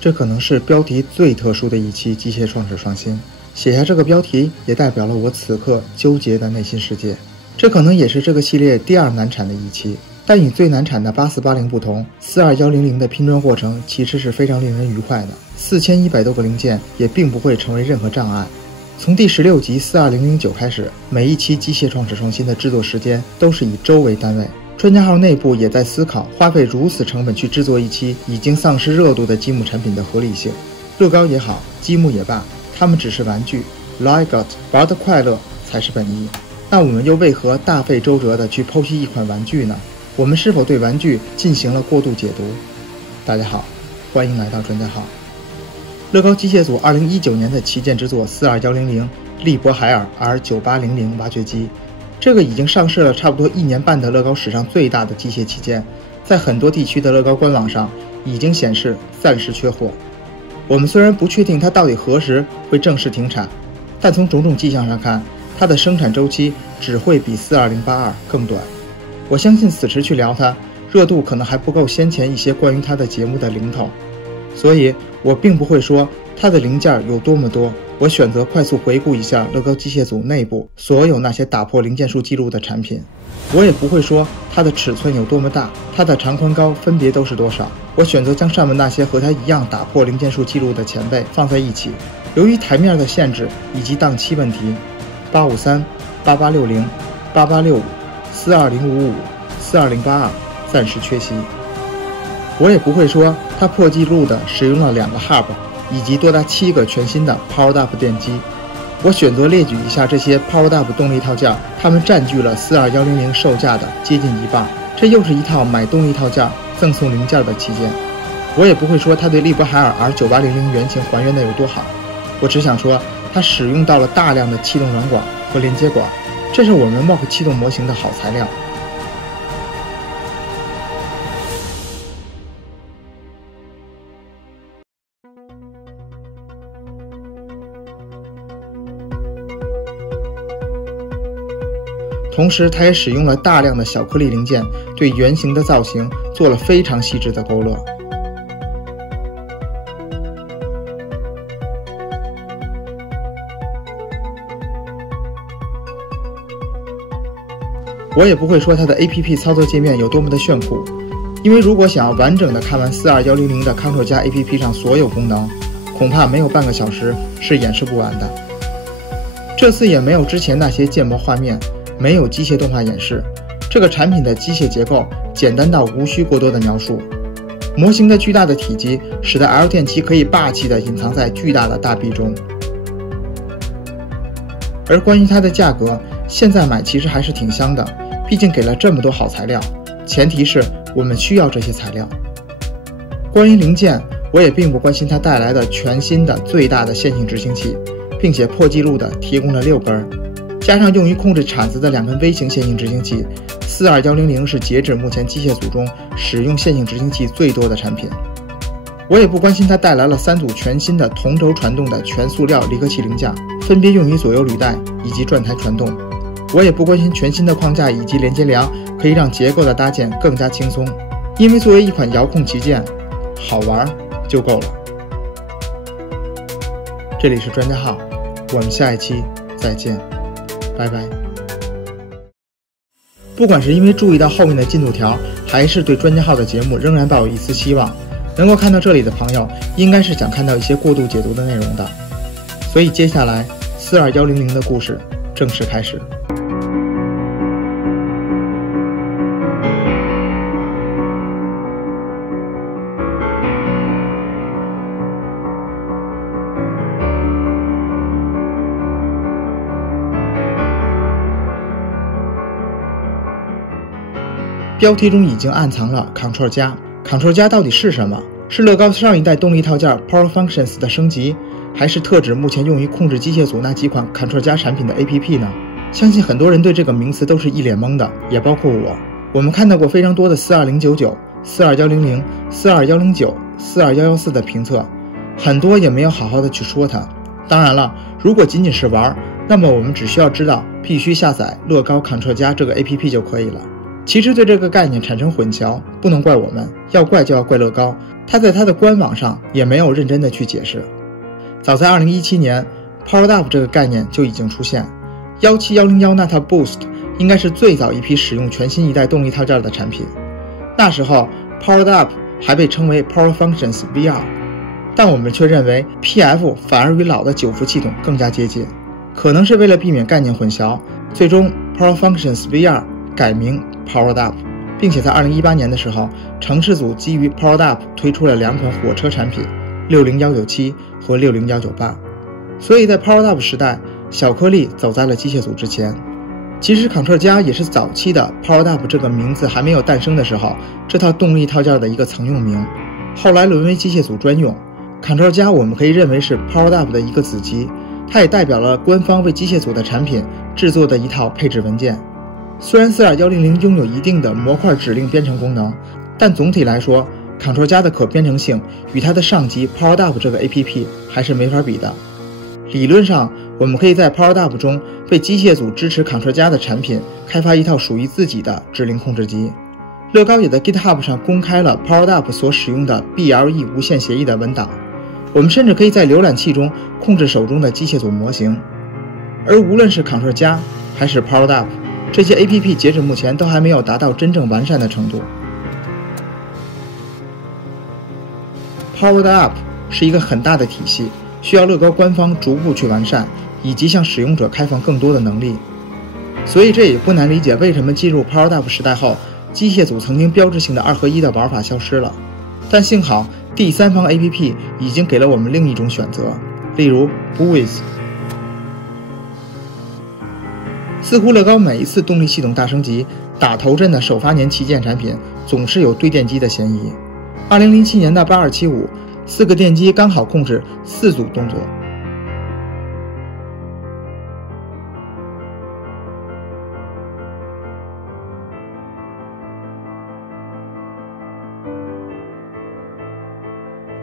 这可能是标题最特殊的一期机械创始创新。写下这个标题也代表了我此刻纠结的内心世界。这可能也是这个系列第2难产的一期，但与最难产的8480不同，42100的拼装过程其实是非常令人愉快的，4100多个零件也并不会成为任何障碍。从第16集42009开始，每一期机械创始创新的制作时间都是以周为单位。专家号内部也在思考花费如此成本去制作一期已经丧失热度的积木产品的合理性。乐高也好，积木也罢，它们只是玩具 ，Lego 玩的快乐才是本意。那我们又为何大费周折地去剖析一款玩具呢？我们是否对玩具进行了过度解读？大家好，欢迎来到专家号。乐高机械组2019年的旗舰之作42100利伯海尔 R9800挖掘机，这个已经上市了差不多1年半的乐高史上最大的机械旗舰，在很多地区的乐高官网上已经显示暂时缺货。我们虽然不确定它到底何时会正式停产，但从种种迹象上看，它的生产周期只会比42082更短。我相信此时去聊它，热度可能还不够先前一些关于它的节目的零头，所以我并不会说它的零件有多么多。我选择快速回顾一下乐高机械组内部所有那些打破零件数记录的产品。我也不会说它的尺寸有多么大，它的长宽高分别都是多少。我选择将上面那些和它一样打破零件数记录的前辈放在一起。由于台面的限制以及档期问题，853、8860、8865、42055、42082暂时缺席。我也不会说它破纪录的使用了2个 hub 以及多达7个全新的 Powered Up 电机。我选择列举一下这些 Powered Up 动力套件，它们占据了42100售价的接近一半。这又是一套买动力套件赠送零件的旗舰。我也不会说它对利伯海尔 R9800原型还原的有多好，我只想说它使用到了大量的气动软管和连接管，这是我们 Mock 气动模型的好材料。同时它也使用了大量的小颗粒零件，对圆形的造型做了非常细致的勾勒。我也不会说它的 APP 操作界面有多么的炫酷，因为如果想要完整的看完42100的 Ctrl+ APP 上所有功能，恐怕没有半个小时是演示不完的。这次也没有之前那些建模画面，没有机械动画演示，这个产品的机械结构简单到无需过多的描述。模型的巨大的体积使得 L 电器可以霸气地隐藏在巨大的大臂中。而关于它的价格，现在买其实还是挺香的，毕竟给了这么多好材料，前提是我们需要这些材料。关于零件，我也并不关心它带来的全新的最大的线性执行器，并且破纪录的提供了6根，加上用于控制铲子的2根微型线性执行器，42100是截止目前机械组中使用线性执行器最多的产品。我也不关心它带来了3组全新的同轴传动的全塑料离合器零件，分别用于左右履带以及转台传动。我也不关心全新的框架以及连接梁可以让结构的搭建更加轻松，因为作为一款遥控旗舰，好玩就够了。这里是专家号，我们下一期再见，拜拜。不管是因为注意到后面的进度条，还是对专家号的节目仍然抱有一丝希望，能够看到这里的朋友应该是想看到一些过度解读的内容的，所以接下来42100的故事正式开始。标题中已经暗藏了 Ctrl+。Ctrl+ 到底是什么？是乐高上一代动力套件 Power Functions 的升级，还是特指目前用于控制机械组那几款 Ctrl+ 产品的 APP 呢？相信很多人对这个名词都是一脸懵的，也包括我。我们看到过非常多的42099、42100、42109、42114的评测，很多也没有好好的去说它。当然了，如果仅仅是玩，那么我们只需要知道必须下载乐高 Ctrl+ 这个 APP 就可以了。其实对这个概念产生混淆，不能怪我们，要怪就要怪乐高。他在他的官网上也没有认真的去解释。早在2017年 Powered Up 这个概念就已经出现，17101 NATA Boost 应该是最早一批使用全新一代动力套件的产品。那时候 Powered Up 还被称为 Power Functions VR， 但我们却认为 PF 反而与老的9伏系统更加接近。可能是为了避免概念混淆，最终 Power Functions VR 改名 Powered Up， 并且在2018年的时候，城市组基于 Powered Up 推出了2款火车产品60197和60198。所以在 Powered Up 时代，小颗粒走在了机械组之前。其实 Control+ 也是早期的 Powered Up 这个名字还没有诞生的时候，这套动力套件的一个曾用名，后来沦为机械组专用。Control+ 我们可以认为是 Powered Up 的一个子集，它也代表了官方为机械组的产品制作的一套配置文件。虽然42100拥有一定的模块指令编程功能，但总体来说 Control+ 的可编程性与它的上级 Powered Up 这个 APP 还是没法比的。理论上，我们可以在 Powered Up 中为机械组支持 Control+ 的产品开发一套属于自己的指令控制集。乐高也在 GitHub 上公开了 Powered Up 所使用的 BLE 无线协议的文档。我们甚至可以在浏览器中控制手中的机械组模型。而无论是 Control+ 还是 Powered Up， 这些 APP 截止目前都还没有达到真正完善的程度。Powered Up 是一个很大的体系，需要乐高官方逐步去完善，以及向使用者开放更多的能力。所以这也不难理解为什么进入 Powered Up 时代后，机械组曾经标志性的2合1的玩法消失了。但幸好第三方 APP 已经给了我们另一种选择，例如 Buoys。 似乎乐高每一次动力系统大升级打头阵的首发年旗舰产品总是有堆电机的嫌疑。2007年的8275 4个电机刚好控制4组动作。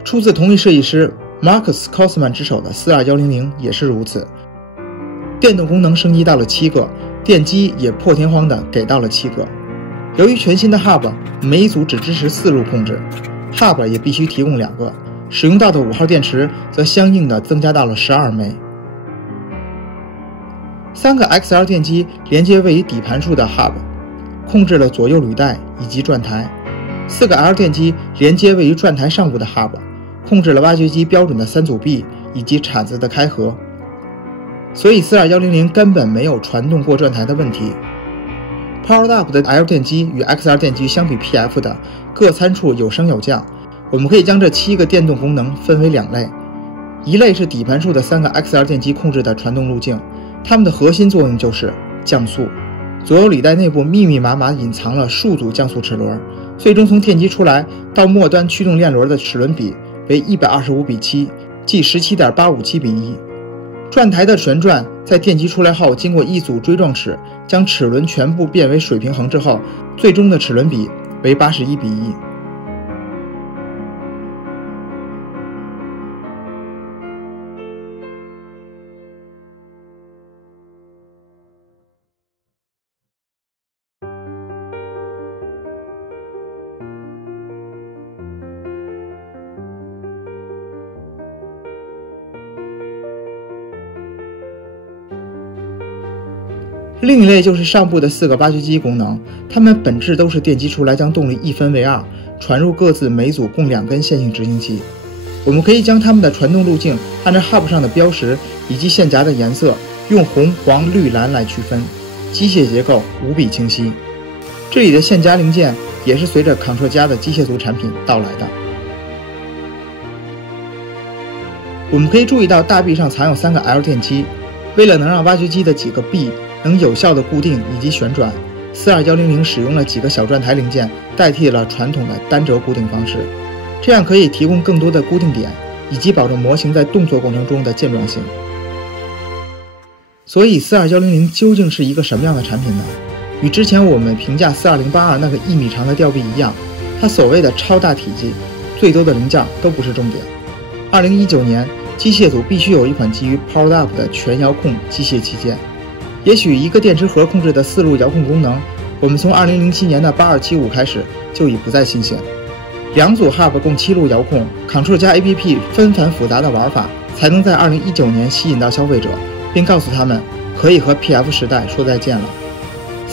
出自同一设计师 Marcus Kosman 之手的42100也是如此，电动功能升级到了7个，电机也破天荒的给到了7个。由于全新的 Hub 每一组只支持4路控制， Hub 也必须提供2个，使用到的5号电池则相应的增加到了12枚。3个 XL 电机连接位于底盘处的 Hub， 控制了左右履带以及转台。4个 L 电机连接位于转台上部的 Hub， 控制了挖掘机标准的3组臂以及铲子的开合。所以42100根本没有传动过转台的问题。Powered Up 的 L 电机与 XL 电机相比 PF 的各参数有升有降，我们可以将这7个电动功能分为2类。一类是底盘处的3个 XL 电机控制的传动路径，它们的核心作用就是降速。左右履带内部密密麻麻隐藏了数组降速齿轮，最终从电机出来到末端驱动链轮的齿轮比为125:7，即17.857:1。转台的旋转在电机出来后，经过一组锥状齿将齿轮全部变为水平衡之后，最终的齿轮比为81:1。另一类就是上部的4个挖掘机功能，它们本质都是电机出来将动力一分为2，传入各自每组共2根线性执行器。我们可以将它们的传动路径按照 Hub 上的标识以及线夹的颜色，用红、黄、绿、蓝来区分，机械结构无比清晰。这里的线夹零件也是随着 Control+ 的机械组产品到来的。我们可以注意到大臂上藏有3个 L 电机，为了能让挖掘机的几个臂能有效的固定以及旋转，42100使用了几个小转台零件代替了传统的单轴固定方式，这样可以提供更多的固定点，以及保证模型在动作过程中的健壮性。所以42100究竟是一个什么样的产品呢？与之前我们评价42082那个1米长的吊臂一样，它所谓的超大体积，最多的零件都不是重点。2019年，机械组必须有一款基于 Powered Up 的全遥控机械器件。也许一个电池盒控制的4路遥控功能，我们从2007年的8275开始就已不再新鲜。2组 Hub 共7路遥控 ，Ctrl 加 APP 纷繁复杂的玩法，才能在2019年吸引到消费者，并告诉他们可以和 PF 时代说再见了。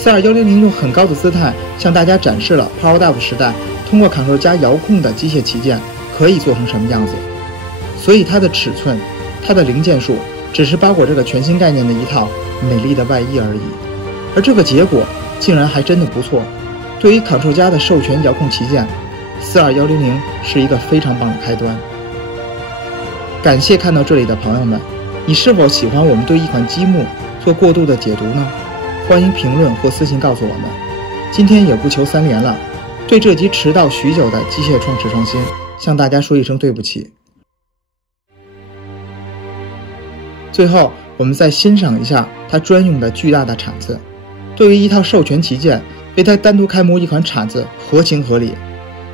42100用很高的姿态向大家展示了 PowerDev 时代通过 Ctrl 加遥控的机械旗舰可以做成什么样子。所以它的尺寸、它的零件数，只是包裹这个全新概念的一套美丽的外衣而已。而这个结果竟然还真的不错。对于 Ctrl 加的授权遥控旗舰，42100是一个非常棒的开端。感谢看到这里的朋友们，你是否喜欢我们对一款积木做过度的解读呢？欢迎评论或私信告诉我们。今天也不求3连了，对这集迟到许久的机械创始创新，向大家说一声对不起。最后，我们再欣赏一下它专用的巨大的铲子。对于一套授权旗舰，为它单独开模一款铲子合情合理。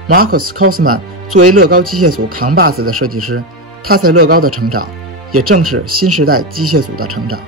Marcus Kosman 作为乐高机械组扛把子的设计师，他在乐高的成长，也正是新时代机械组的成长。